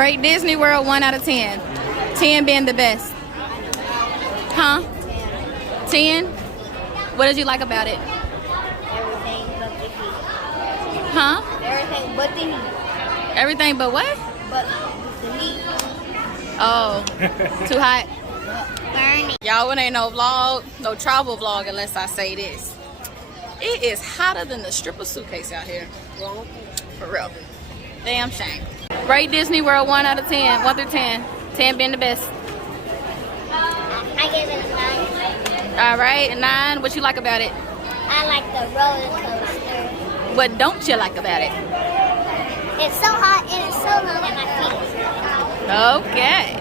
Rate Disney World 1 out of 10. 10 being the best. Huh? 10? What did you like about it? Everything but the heat. Huh? Everything but the heat. Everything but what? But the heat. Oh, too hot. Burning. Y'all, it ain't no vlog, no travel vlog unless I say this. It is hotter than the stripper suitcase out here. For real. Damn shame. Rate Disney World 1 out of 10. 1 through 10. 10 being the best. I give it a 9. All right, 9. What you like about it? I like the roller coaster. What don't you like about it? It's so hot and it's so long at my feet. Okay.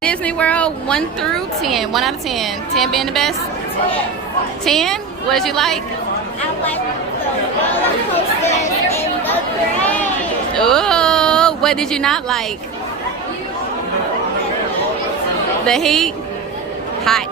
Disney World 1 through 10. 1 out of 10. 10 being the best. 10? What did you like? I like the roller coasters and the parade. Oh, what did you not like? The heat? Hot.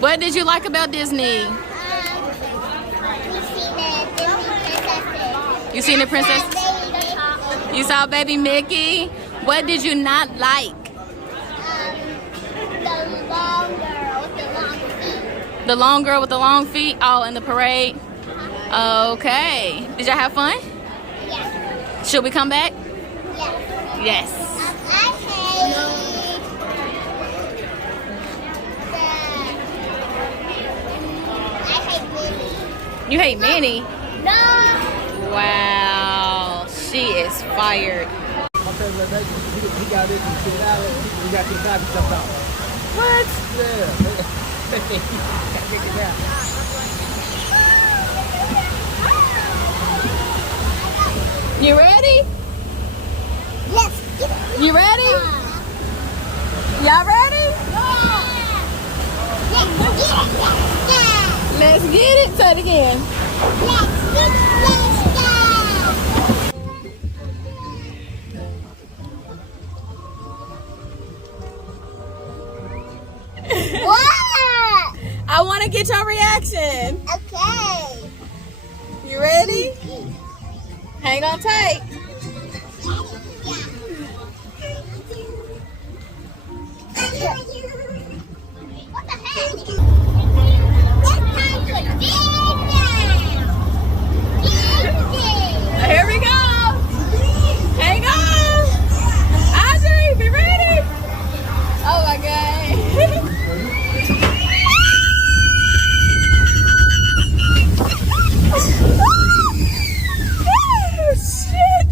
What did you like about Disney? You seen the princess? You saw baby Mickey? What did you not like? The long girl with the long feet. The long girl with the long feet? Oh, in the parade? Okay. Did y'all have fun? Yes. Should we come back? Yes. Yes. I hate Minnie. You hate Minnie? No. Wow. She is fired. He got this and shit out. He got this out and stuff out. What? Yeah. Check it out. You ready? Yes. You ready? Y'all ready? Let's get it. Say it again. What? I want to get your reaction. Okay. You ready? Hang on tight. What the heck? It's time to dig now. Here we go. Hang on. Audrey, be ready. Oh my God. Oh, shit.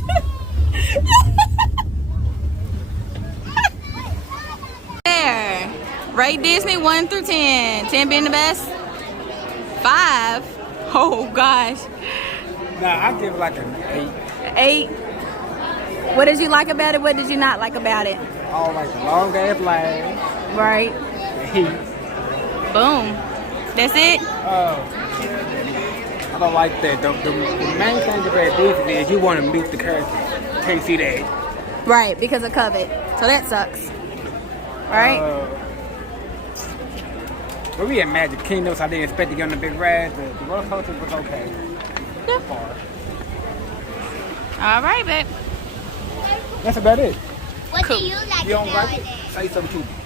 There. Rate Disney 1 through 10. 10 being the best. 5. Oh gosh. Nah, I give it like an 8. 8. What did you like about it? What did you not like about it? All like the long ass line, Right. the heat. Boom. That's it? I don't like that. The main thing about Disney is you want to meet the character. Can't see that. Right, because of COVID. So that sucks. Right? But we at Magic Kingdom, so I didn't expect to get on the big ride. The roller coaster was okay. Yeah. Far. All right, babe. That's about it. What Cool. do you like You don't like about it? it? Say something to me.